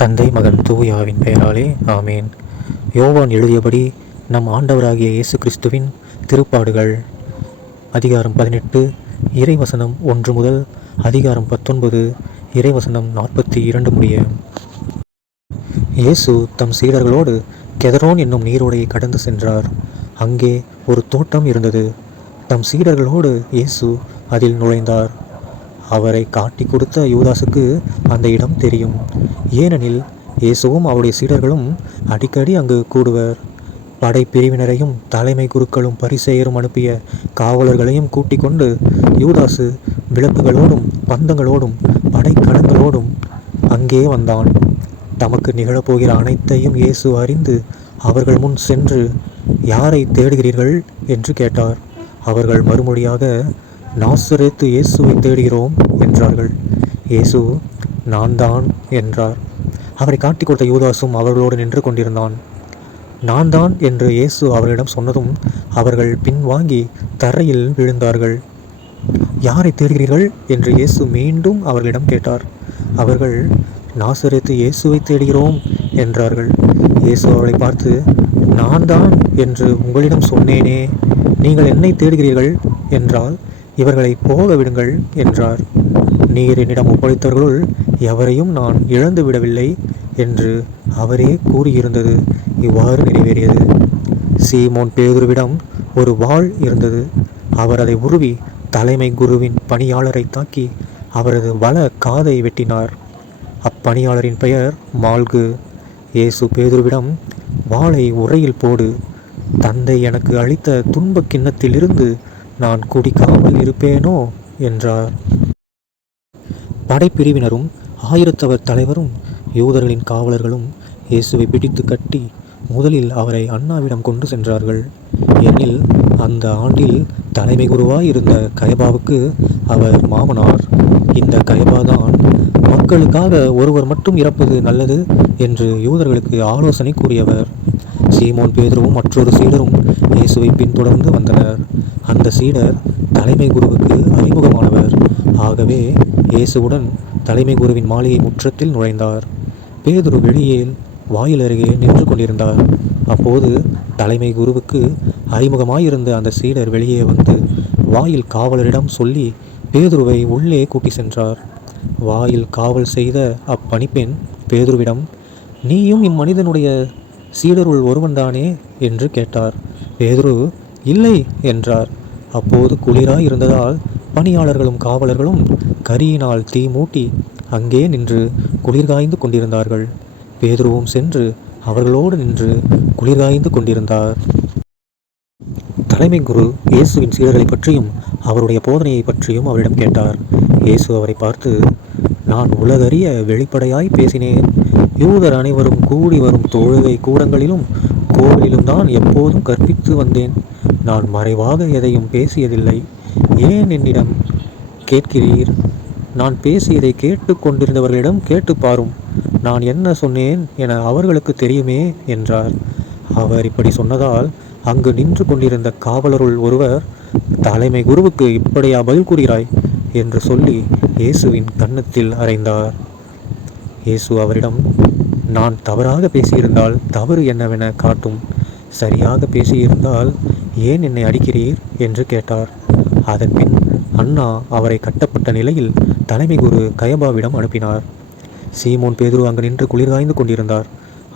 தந்தை மகன் தூயாவின் பெயராலே ஆமேன். யோவான் எழுதியபடி நம் ஆண்டவராகிய இயேசு கிறிஸ்துவின் திருப்பாடுகள் அதிகாரம் 18 இறைவசனம் 1 முதல் அதிகாரம் 19 இறைவசனம் 42 முடிய. இயேசு தம் சீடர்களோடு கெதரோன் என்னும் நீரோடையை கடந்து சென்றார். அங்கே ஒரு தோட்டம் இருந்தது. தம் சீடர்களோடு இயேசு அதில் நுழைந்தார். அவரை காட்டி கொடுத்த யூதாசுக்கு அந்த இடம் தெரியும். ஏனெனில் இயேசுவும் அவருடைய சீடர்களும் அடிக்கடி அங்கு கூடுவர். படை பிரிவினரையும் தலைமை குருக்களும் பரிசேயரும் அனுப்பிய காவலர்களையும் கூட்டிக் கொண்டு யூதாசு விளக்குகளோடும் பந்தங்களோடும் படைக்கலங்களோடும் அங்கே வந்தான். தமக்கு நிகழப்போகிற அனைத்தையும் இயேசு அறிந்து அவர்கள் முன் சென்று, யாரை தேடுகிறீர்கள் என்று கேட்டார். அவர்கள் மறுமொழியாக, நாசரேத்து இயேசுவை தேடுகிறோம் என்றார்கள். இயேசு, நான் தான் என்றார். அவரை காட்டிக் கொடுத்த யூதாசும் அவர்களோடு நின்று கொண்டிருந்தான். நான் தான் என்று இயேசு அவர்களிடம் சொன்னதும் அவர்கள் பின்வாங்கி தரையில் விழுந்தார்கள். யாரை தேடுகிறீர்கள் என்று இயேசு மீண்டும் அவர்களிடம் கேட்டார். அவர்கள், நாசரேத்து இயேசுவை தேடுகிறோம் என்றார்கள். இயேசு அவர்களை பார்த்து, நான் தான் என்று உங்களிடம் சொன்னேனே, நீங்கள் என்னை தேடுகிறீர்கள் என்றால் இவர்களை போக விடுங்கள் என்றார். நீர் என்னிடம் ஒப்படைத்தவர்களுள் எவரையும் நான் இழந்து விடவில்லை என்று அவரே கூறியிருந்தது இவ்வாறு நிறைவேறியது. சீமோன் பேதுருவிடம் ஒரு வாள் இருந்தது. அவர் அதை உருவி தலைமை குருவின் பணியாளரை தாக்கி அவரது வல காதை வெட்டினார். அப்பணியாளரின் பெயர் மால்கு. இயேசு பேதுருவிடம், வாளை உறையில் போடு, தந்தை எனக்கு அளித்த துன்பக் கிண்ணத்திலிருந்து நான் குடிக்காமல் இருப்பேனோ என்றார். படைப்பிரிவினரும் ஆயிரத்தவர் தலைவரும் யூதர்களின் காவலர்களும் இயேசுவை பிடித்து கட்டி முதலில் அவரை அன்னாவிடம் கொண்டு சென்றார்கள். ஏனெனில் அந்த ஆண்டில் தலைமை குருவாய் இருந்த கயபாவுக்கு அவர் மாமனார். இந்த கயபாதான் மக்களுக்காக ஒருவர் மட்டும் இறப்பது நல்லது என்று யூதர்களுக்கு ஆலோசனை கூறியவர். சீமோன் பேதுருவும் மற்றொரு சீடரும் இயேசுவை பின்தொடர்ந்து வந்தனர். அந்த சீடர் தலைமை குருவுக்கு அறிமுகமானவர். ஆகவே இயேசுவுடன் தலைமை குருவின் மாளிகை முற்றத்தில் நுழைந்தார். பேதுரு வெளியே வாயில் அருகே நின்று கொண்டிருந்தார். அப்போது தலைமை குருவுக்கு அறிமுகமாயிருந்த அந்த சீடர் வெளியே வந்து வாயில் காவலரிடம் சொல்லி பேதுருவை உள்ளே கூட்டி சென்றார். வாயில் காவல் செய்த அப்பணிப்பெண் பேதுருவிடம், நீயும் இம்மனிதனுடைய சீடருள் ஒருவன்தானே என்று கேட்டார். பேதுரு, இல்லை என்றார். அப்போது குளிராய் இருந்ததால் பணியாளர்களும் காவலர்களும் கரியினால் தீ மூட்டி அங்கே நின்று குளிர்காய்ந்து கொண்டிருந்தார்கள். பேதுருவும் சென்று அவர்களோடு நின்று குளிர்காய்ந்து கொண்டிருந்தார். தலைமை குரு இயேசுவின் சீடர்களை பற்றியும் அவருடைய போதனையை பற்றியும் அவரிடம் கேட்டார். இயேசு அவரை பார்த்து, நான் உலகறிய வெளிப்படையாய் பேசினேன். யூதர் அனைவரும் கூடி வரும் தொழுகை கூடங்களிலும் கோவிலிலும் தான் எப்போதும் கற்பித்து வந்தேன். நான் மறைவாக எதையும் பேசியதில்லை. ஏன் என்னிடம் கேட்கிறீர்? நான் பேசியதை கேட்டு கொண்டிருந்தவர்களிடம் கேட்டு பாரும். நான் என்ன சொன்னேன் என அவர்களுக்கு தெரியுமே என்றார். அவர் இப்படி சொன்னதால் அங்கு நின்று கொண்டிருந்த காவலருள் ஒருவர், தலைமை குருவுக்கு இப்படியா பதில் கூறுகிறாய் என்று சொல்லி இயேசுவின் கன்னத்தில் அறைந்தார். இயேசு அவரிடம், நான் தவறாக பேசியிருந்தால் தவறு என்னவென காட்டும். சரியாக பேசியிருந்தால் ஏன் என்னை அடிக்கிறீர் என்று கேட்டார். அதன்பின் அண்ணா அவரை கட்டப்பட்ட நிலையில் தலைமை குரு கயபாவிடம் அனுப்பினார். சீமோன் பேதுரு அங்கு நின்று குளிர்காய்ந்து கொண்டிருந்தார்.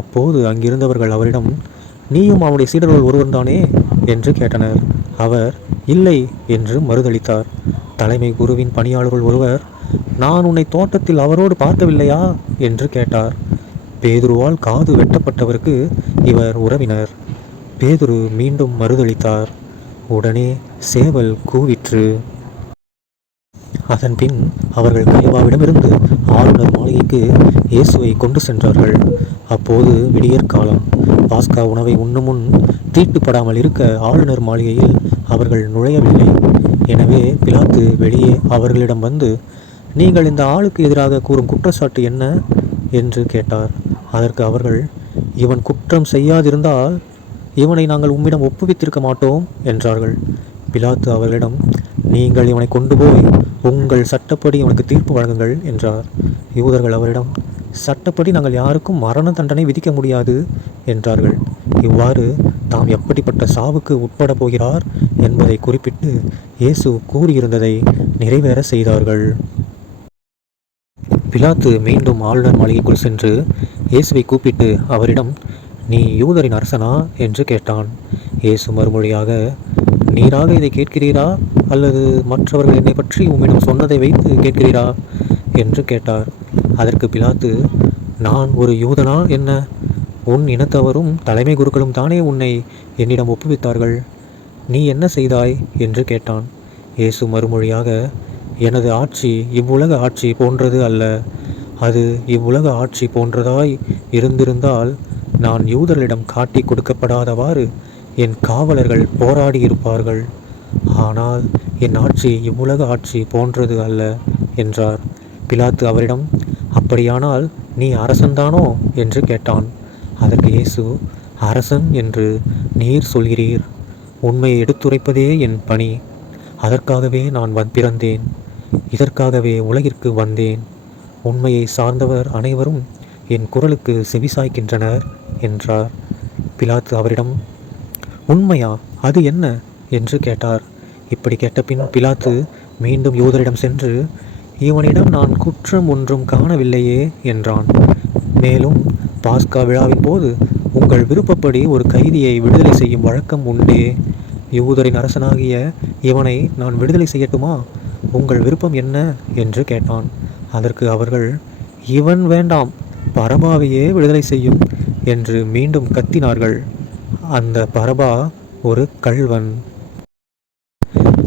அப்போது அங்கிருந்தவர்கள் அவரிடம், நீயும் அவனுடைய சீடர்கள் ஒருவன்தானே என்று கேட்டனர். அவர், இல்லை என்று மறுதளித்தார். தலைமை குருவின் பணியாளர்கள் ஒருவர், நான் உன்னை தோட்டத்தில் அவரோடு பார்க்கவில்லையா என்று கேட்டார். பேதுருவால் காது வெட்டப்பட்டவருக்கு இவர் உறவினர். பேதுரு மீண்டும் மறுதளித்தார். உடனே சேவல் கூவிற்று. அதன்பின் அவர்கள் கயபாவிடமிருந்து ஆளுநர் மாளிகைக்கு இயேசுவை கொண்டு சென்றார்கள். அப்போது விடியற்காலம். பாஸ்கா உணவை உண்ணும் முன் தீட்டுப்படாமல் இருக்க ஆளுநர் மாளிகையில் அவர்கள் நுழையவில்லை. எனவே பிலாத்து வெளியே அவர்களிடம் வந்து, நீங்கள் இந்த ஆளுக்கு எதிராக கூறும் குற்றச்சாட்டு என்ன என்று கேட்டார். அதற்கு அவர்கள், இவன் குற்றம் செய்யாதிருந்தால் இவனை நாங்கள் உம்மிடம் ஒப்புவித்திருக்க மாட்டோம் என்றார்கள். பிலாத்து அவர்களிடம், நீங்கள் இவனை கொண்டு போய் உங்கள் சட்டப்படி இவனுக்கு தீர்ப்பு வழங்குங்கள் என்றார். யூதர்கள் அவரிடம், சட்டப்படி நாங்கள் யாருக்கும் மரண தண்டனை விதிக்க முடியாது என்றார்கள். இவ்வாறு தாம் எப்படிப்பட்ட சாவுக்கு உட்பட போகிறார் என்பதை குறிப்பிட்டு இயேசு கூறியிருந்ததை நிறைவேற செய்தார்கள். பிலாத்து மீண்டும் ஆளுநர் மாளிகைக்குள் சென்று இயேசுவை கூப்பிட்டு அவரிடம், நீ யூதரின் அரசனா என்று கேட்டான். இயேசு மறுமொழியாக, நீராக இதை கேட்கிறீரா அல்லது மற்றவர்கள் என்னை பற்றி உம்மிடம் சொன்னதை வைத்து கேட்கிறீரா என்று கேட்டார். அதற்கு பிலாத்து, நான் ஒரு யூதனா என்ன? உன் இனத்தவரும் தலைமை குருக்களும் தானே உன்னை என்னிடம் ஒப்புவித்தார்கள். நீ என்ன செய்தாய் என்று கேட்டான். இயேசு மறுமொழியாக, எனது ஆட்சி இவ்வுலக ஆட்சி போன்றது அல்ல. அது இவ்வுலக ஆட்சி போன்றதாய் இருந்திருந்தால் நான் யூதர்களிடம் காட்டி கொடுக்கப்படாதவாறு என் காவலர்கள் போராடியிருப்பார்கள். ஆனால் என் ஆட்சி இவ்வுலக ஆட்சி போன்றது அல்ல என்றார். பிலாத்து அவரிடம், அப்படியானால் நீ அரசன்தானோ என்று கேட்டான். அதற்கு இயேசு, அரசன் என்று நீர் சொல்கிறீர். உண்மையை எடுத்துரைப்பதே என் பணி. அதற்காகவே நான் பிறந்தேன். இதற்காகவே உலகிற்கு வந்தேன். உண்மையை சார்ந்தவர் அனைவரும் என் குரலுக்கு செவிசாய்க்கின்றனர் என்றார். பிலாத்து அவரிடம், உண்மையா? அது என்ன என்று கேட்டார். இப்படி கேட்டபின் பிலாத்து மீண்டும் யூதரிடம் சென்று, இவனிடம் நான் குற்றம் ஒன்றும் காணவில்லையே என்றான். மேலும், பாஸ்கா விழாவின் போது உங்கள் விருப்பப்படி ஒரு கைதியை விடுதலை செய்யும் வழக்கம் உண்டே. யூதரின் அரசனாகிய இவனை நான் விடுதலை செய்யட்டுமா? உங்கள் விருப்பம் என்ன என்று கேட்டான். அதற்கு அவர்கள், இவன் வேண்டாம், பரபாவையே விடுதலை செய்யும் என்று மீண்டும் கத்தினார்கள். அந்த பரபா ஒரு கள்வன்.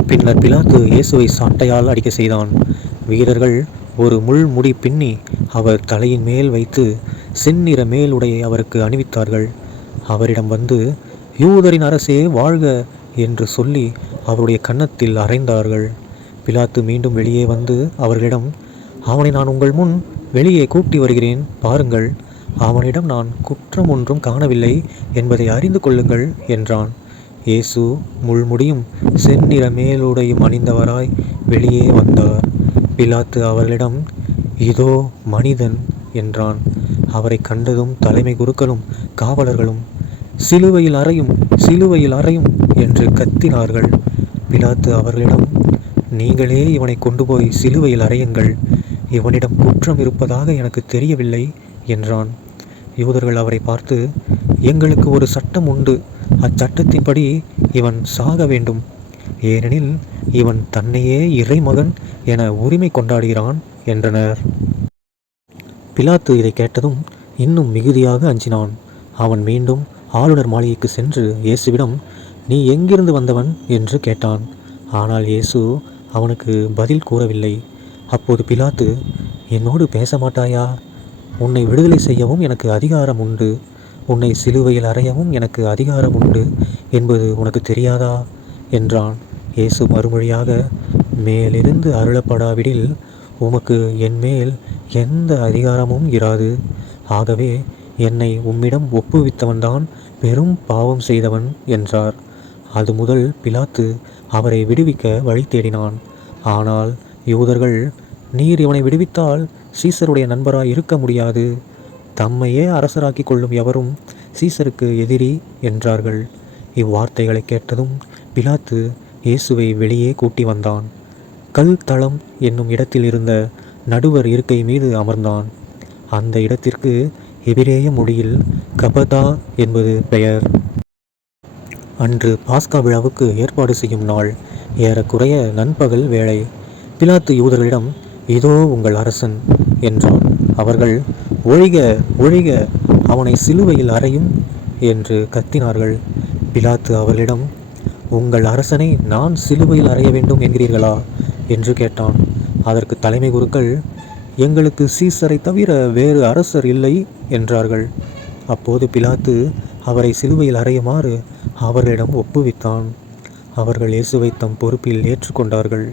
பின்னர் பிலாத்து இயேசுவை சாட்டையால் அடிக்க செய்தான். வீரர்கள் ஒரு முள்முடி பின்னி அவர் தலையின் மேல் வைத்து செந்நிற மேலுடையை அவருக்கு அணிவித்தார்கள். அவரிடம் வந்து, யூதரின் அரசே வாழ்க என்று சொல்லி அவருடைய கன்னத்தில் அறைந்தார்கள். பிலாத்து மீண்டும் வெளியே வந்து அவர்களிடம், அவனை நான் உங்கள் முன் வெளியே கூட்டி வருகிறேன், பாருங்கள். அவனிடம் நான் குற்றம் ஒன்றும் காணவில்லை என்பதை அறிந்து கொள்ளுங்கள் என்றான். இயேசு முள்முடியும் செந்நிற மேலுடையும் அணிந்தவராய் வெளியே வந்தார். பிலாத்து அவர்களிடம், இதோ மனிதன் என்றான். அவரை கண்டதும் தலைமை குருக்களும் காவலர்களும், சிலுவையில் அறையும், சிலுவையில் அறையும் என்று கத்தினார்கள். பிலாத்து அவர்களிடம், நீங்களே இவனை கொண்டு போய் சிலுவையில் அறையுங்கள். இவனிடம் குற்றம் இருப்பதாக எனக்கு தெரியவில்லை என்றான். யூதர்கள் அவரை பார்த்து, எங்களுக்கு ஒரு சட்டம் உண்டு, அச்சட்டத்தின்படி இவன் சாக வேண்டும். ஏனெனில் இவன் தன்னையே இறைமகன் என உரிமை கொண்டாடுகிறான் என்றனர். பிலாத்து இதை கேட்டதும் இன்னும் மிகுதியாக அஞ்சினான். அவன் மீண்டும் ஆளுநர் மாளிகைக்கு சென்று இயேசுவிடம், நீ எங்கிருந்து வந்தவன் என்று கேட்டான். ஆனால் இயேசு அவனுக்கு பதில் கூறவில்லை. அப்போது பிலாத்து, என்னோடு பேச மாட்டாயா? உன்னை விடுதலை செய்யவும் எனக்கு அதிகாரம் உண்டு, உன்னை சிலுவையில் அறையவும் எனக்கு அதிகாரம் உண்டு என்பது உனக்கு தெரியாதா என்றான். இயேசு மறுமொழியாக, மேலிருந்து அருளப்படாவிடில் உமக்கு என் மேல் எந்த அதிகாரமும் இராது. ஆகவே என்னை உம்மிடம் ஒப்புவித்தவன்தான் பெரும் பாவம் செய்தவன் என்றார். அது முதல் பிலாத்து அவரை விடுவிக்க வழி தேடினான். ஆனால் யூதர்கள், நீர் இவனை விடுவித்தால் சீசருடைய நண்பராய் இருக்க முடியாது. தம்மையே அரசராக்கி கொள்ளும் எவரும் சீசருக்கு எதிரி என்றார்கள். இவ்வார்த்தைகளை கேட்டதும் பிலாத்து இயேசுவை வெளியே கூட்டி வந்தான். கல் தளம் என்னும் இடத்தில் இருந்த நடுவர் இருக்கை மீது அமர்ந்தான். அந்த இடத்திற்கு எபிரேய மொழியில் கபதா என்பது பெயர். அன்று பாஸ்கா விழாவுக்கு ஏற்பாடு செய்யும் நாள். ஏறக்குறைய நண்பகல் வேளை. பிலாத்து யூதர்களிடம், இதோ உங்கள் அரசன் என்றான். அவர்கள், ஒழிக ஒழிக, அவனை சிலுவையில் அறையும் என்று கத்தினார்கள். பிலாத்து அவர்களிடம், உங்கள் அரசனை நான் சிலுவையில் அறைய வேண்டும் என்கிறீர்களா என்று கேட்டான். அதற்கு தலைமை குருக்கள், எங்களுக்கு சீசரை தவிர வேறு அரசர் இல்லை என்றார்கள். அப்போது பிலாத்து அவரை சிலுவையில் அறையுமாறு அவர்களிடம் ஒப்புவித்தான். அவர்கள் இயேசுவை தம் பொறுப்பில் ஏற்றுக்கொண்டார்கள்.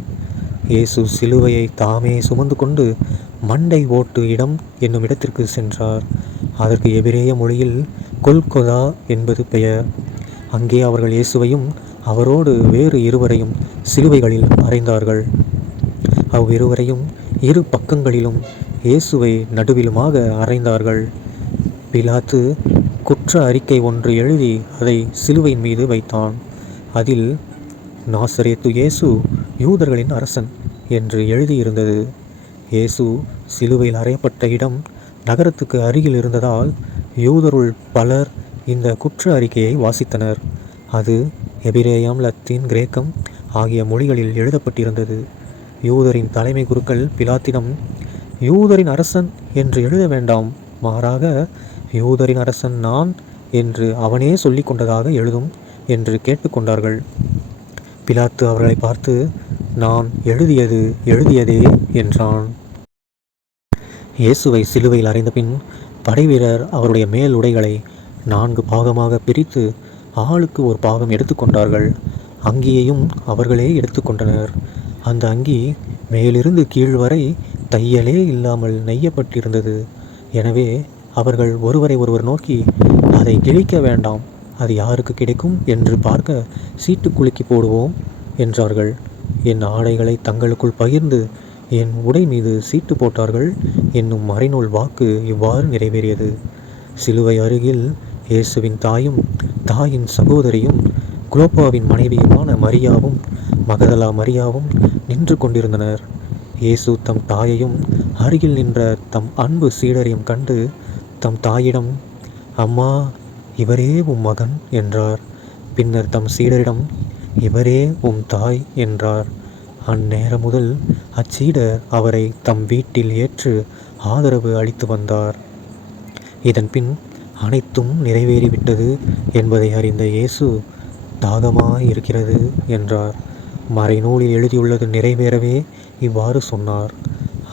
இயேசு சிலுவையை தாமே சுமந்து கொண்டு மண்டை ஓட்டு இடம் என்னும் இடத்திற்கு சென்றார். அதற்கு எபிரேய மொழியில் கொல்கொதா என்பது பெயர். அங்கே அவர்கள் இயேசுவையும் அவரோடு வேறு இருவரையும் சிலுவைகளில் அறைந்தார்கள். அவ்விருவரையும் இரு பக்கங்களிலும் இயேசுவை நடுவிலுமாக அறைந்தார்கள். பிலாத்து குற்ற அறிக்கை ஒன்று எழுதி அதை சிலுவையின் மீது வைத்தான். அதில் நாசரேத்து இயேசு யூதர்களின் அரசன் என்று எழுதியிருந்தது. இயேசு சிலுவையில் அறையப்பட்ட இடம் நகரத்துக்கு அருகில் இருந்ததால் யூதருள் பலர் இந்த குற்ற அறிக்கையை வாசித்தனர். அது எபிரேயம், லத்தீன், கிரேக்கம் ஆகிய மொழிகளில் எழுதப்பட்டிருந்தது. யூதரின் தலைமை குருக்கள் பிலாத்திடம், யூதரின் அரசன் என்று எழுத வேண்டாம், மாறாக யூதரின் அரசன் நான் என்று அவனே சொல்லிக் கொண்டதாக எழுதும் என்று கேட்டுக்கொண்டார்கள். பிலாத்து அவர்களை பார்த்து, நான் எழுதியது எழுதியதே என்றான். இயேசுவை சிலுவையில் அறைந்தபின் படைவீரர் அவருடைய மேல் உடைகளை 4 பாகமாக பிரித்து ஆளுக்கு ஒரு பாகம் எடுத்துக்கொண்டார்கள். அங்கியையும் அவர்களே எடுத்துக்கொண்டனர். அந்த அங்கி மேலிருந்து கீழ் வரை தையலே இல்லாமல் நெய்யப்பட்டிருந்தது. எனவே அவர்கள் ஒருவரை ஒருவர் நோக்கி, அதை கிழிக்க வேண்டாம், அது யாருக்கு கிடைக்கும் என்று பார்க்க சீட்டு குலுக்கி போடுவோம் என்றார்கள். என் ஆடைகளை தங்களுக்குள் பகிர்ந்து என் உடை மீது சீட்டு போட்டார்கள் என்னும் மறைநூல் வாக்கு இவ்வாறு நிறைவேறியது. சிலுவை அருகில் இயேசுவின் தாயும் தாயின் சகோதரியும் குலோப்பாவின் மனைவியுமான மரியாவும் மகதலா மரியாவும் நின்று கொண்டிருந்தனர். இயேசு தம் தாயையும் அருகில் நின்ற தம் அன்பு சீடரையும் கண்டு தம் தாயிடம், அம்மா, இவரே உம் மகன் என்றார். பின்னர் தம் சீடரிடம், இவரே உம் தாய் என்றார். அந்நேரம் முதல் அச்சீடர் அவரை தம் வீட்டில் ஏற்று ஆதரவு அளித்து வந்தார். இதன்பின் அனைத்தும் நிறைவேறிவிட்டது என்பதை அறிந்த இயேசு, தாகமாயிருக்கிறது என்றார். மறைநூலில் எழுதியுள்ளது நிறைவேறவே இவ்வாறு சொன்னார்.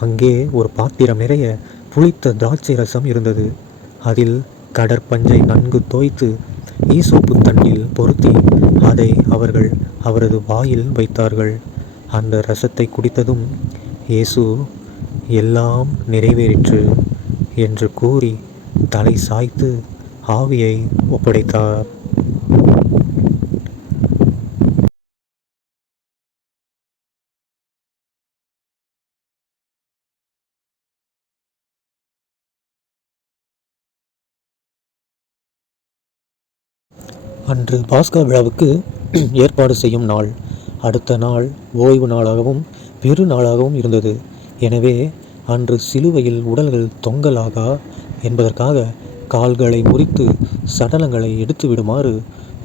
அங்கே ஒரு பாத்திரம் நிறைய புளித்த திராட்சை ரசம் இருந்தது. அதில் கடற்பஞ்சை நன்கு தோய்த்து ஈசோப்பு தண்டில் பொருத்தி அதை அவர்கள் அவரது வாயில் வைத்தார்கள். அந்த ரசத்தை குடித்ததும் இயேசு, எல்லாம் நிறைவேறிற்று என்று கூறி தலை சாய்த்து ஆவியை ஒப்படைத்தார். அன்று பாஸ்கா விழாவுக்கு ஏற்பாடு செய்யும் நாள் அடுத்த நாள் ஓய்வு நாளாகவும் பெரு நாளாகவும் இருந்தது. எனவே அன்று சிலுவையில் உடல்கள் தொங்கலாகா என்பதற்காக கால்களை முறித்து சடலங்களை எடுத்து விடுமாறு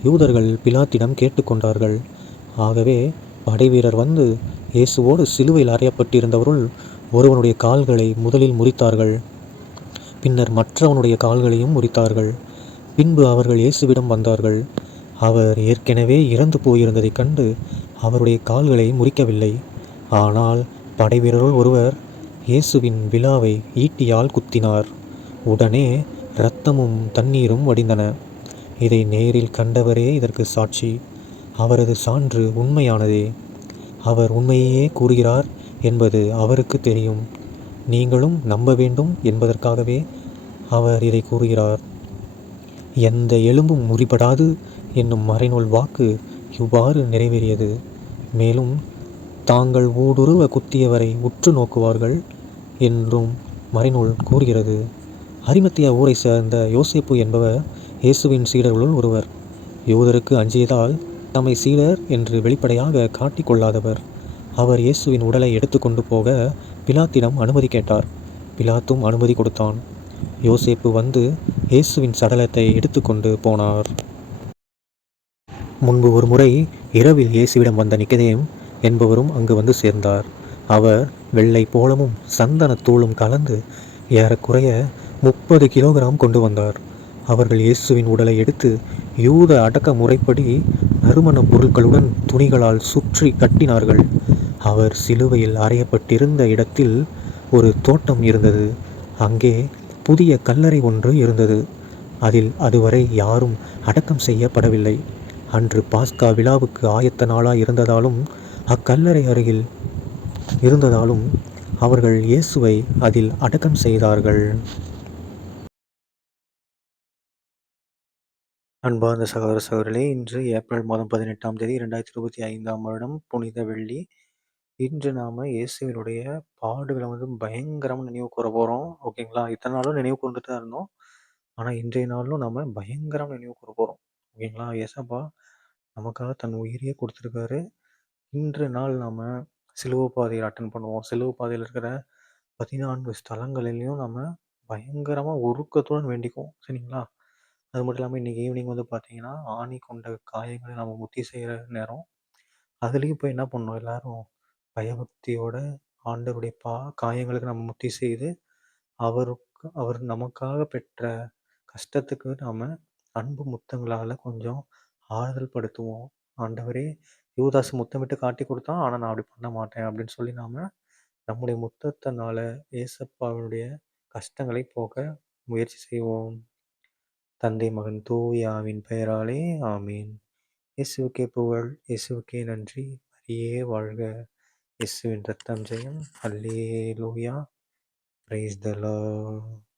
யூதர்கள் பிலாத்திடம் கேட்டுக்கொண்டார்கள். ஆகவே படைவீரர் வந்து இயேசுவோடு சிலுவையில் அறையப்பட்டிருந்தவருள் ஒருவனுடைய கால்களை முதலில் முறித்தார்கள். பின்னர் மற்றவனுடைய கால்களையும் முறித்தார்கள். பின்பு அவர்கள் இயேசுவிடம் வந்தார்கள். அவர் ஏற்கனவே இறந்து போயிருந்ததைக் கண்டு அவருடைய கால்களை முறிக்கவில்லை. ஆனால் படைவீரருள் ஒருவர் இயேசுவின் விலாவை ஈட்டியால் குத்தினார். உடனே இரத்தமும் தண்ணீரும் வடிந்தன. இதை நேரில் கண்டவரே இதற்கு சாட்சி. அவரது சான்று உண்மையானதே. அவர் உண்மையையே கூறுகிறார் என்பது அவருக்கு தெரியும். நீங்களும் நம்ப வேண்டும் என்பதற்காகவே அவர் இதை கூறுகிறார். எந்த எலும்பும் முறிபடாது என்னும் மறைநூல் வாக்கு இவ்வாறு நிறைவேறியது. மேலும் தாங்கள் ஊடுருவ குத்தியவரை உற்று நோக்குவார்கள் என்றும் மறைநூல் கூறுகிறது. அரிமத்தியா ஊரை சேர்ந்த யோசேப்பு என்பவர் இயேசுவின் சீடர்களுள் ஒருவர். யூதருக்கு அஞ்சியதால் தம்மை சீடர் என்று வெளிப்படையாக காட்டிக்கொள்ளாதவர். அவர் இயேசுவின் உடலை எடுத்துக்கொண்டு போக பிலாத்திடம் அனுமதி கேட்டார். பிலாத்தும் அனுமதி கொடுத்தான். யோசேப்பு வந்து இயேசுவின் சடலத்தை எடுத்துக்கொண்டு போனார். முன்பு ஒரு முறை இரவில் இயேசுவிடம் வந்த நிக்கதேம் என்பவரும் அங்கு வந்து சேர்ந்தார். அவர் வெள்ளை போலமும் சந்தனத்தூளும் கலந்து ஏறக்குறைய 30 கிலோகிராம் கொண்டு வந்தார். அவர்கள் இயேசுவின் உடலை எடுத்து யூத அடக்க முறைப்படி நறுமண பொருட்களுடன் துணிகளால் சுற்றி கட்டினார்கள். அவர் சிலுவையில் அறையப்பட்டிருந்த இடத்தில் ஒரு தோட்டம் இருந்தது. அங்கே புதிய கல்லறை ஒன்று இருந்தது. அதில் அதுவரை யாரும் அடக்கம் செய்யப்படவில்லை. அன்று பாஸ்கா விழாவுக்கு ஆயத்த நாளாய் இருந்ததாலும் அக்கல்லறை அருகில் இருந்ததாலும் அவர்கள் இயேசுவை அதில் அடக்கம் செய்தார்கள். அன்பார்ந்த சகோதர சகோதரிகளே, இன்று ஏப்ரல் மாதம் 18ஆம் தேதி 2025 புனித வெள்ளி. இன்று நாம இயேசுவினுடைய பாடுகள வந்து பயங்கரமா நினைவு கூர போறோம். ஓகேங்களா? இத்தன நாளும் நினைவு கூர்ந்துட்டு தான் இருந்தோம். ஆனா, இன்றைய நாளிலும் நாம பயங்கரமா நினைவு கூர போறோம். ஓகேங்களா? ஏசப்பா நமக்காக தன் உயிரையே குடுத்துருக்காரு. இன்று நாள் நாம சிலுவ பாதைய அட்டெண்ட் பண்ணுவோம். சிலுவ பாதையில இருக்கிற 14 ஸ்தலங்களிலயும் நம்ம பயங்கரமா உருக்கத்துடன் வேண்டிக்குவோம். சரிங்களா? அது மட்டும் இல்லாம இன்னைக்கு ஈவினிங் வந்து பார்த்தீங்கன்னா, ஆணி கொண்ட காயங்கள நம்ம முத்தி செய்ற நேரம். அதுலயும் போய் என்ன பண்ணணும் எல்லாரும், பயபக்தியோட ஆண்டவருடைய காயங்களுக்கு நம்ம முத்தி செய்து, அவர் நமக்காக பெற்ற கஷ்டத்துக்கு நாம அன்பு முத்தங்களால கொஞ்சம் ஆறுதல் படுத்துவோம். ஆண்டவரே, யூதாஸ் முத்தமிட்டு காட்டிக் குடுத்தான். ஆனா நான் அப்படி பண்ண மாட்டேன் அப்படின்னு சொல்லி நாம நம்முடைய முத்தத்தினால ஏசப்பாவினுடைய கஷ்டங்களை போக்க முயற்சி செய்வோம். தந்தை, மகன், தூய ஆவியின் பெயராலே ஆமென். இயேசுவுக்கே புகழ், இயேசுவுக்கே நன்றி, மரியே வாழ்க, இயேசுவின் ரத்தம் ஜெயம். அல்லேலூயா, பிரைஸ் த லார்ட்.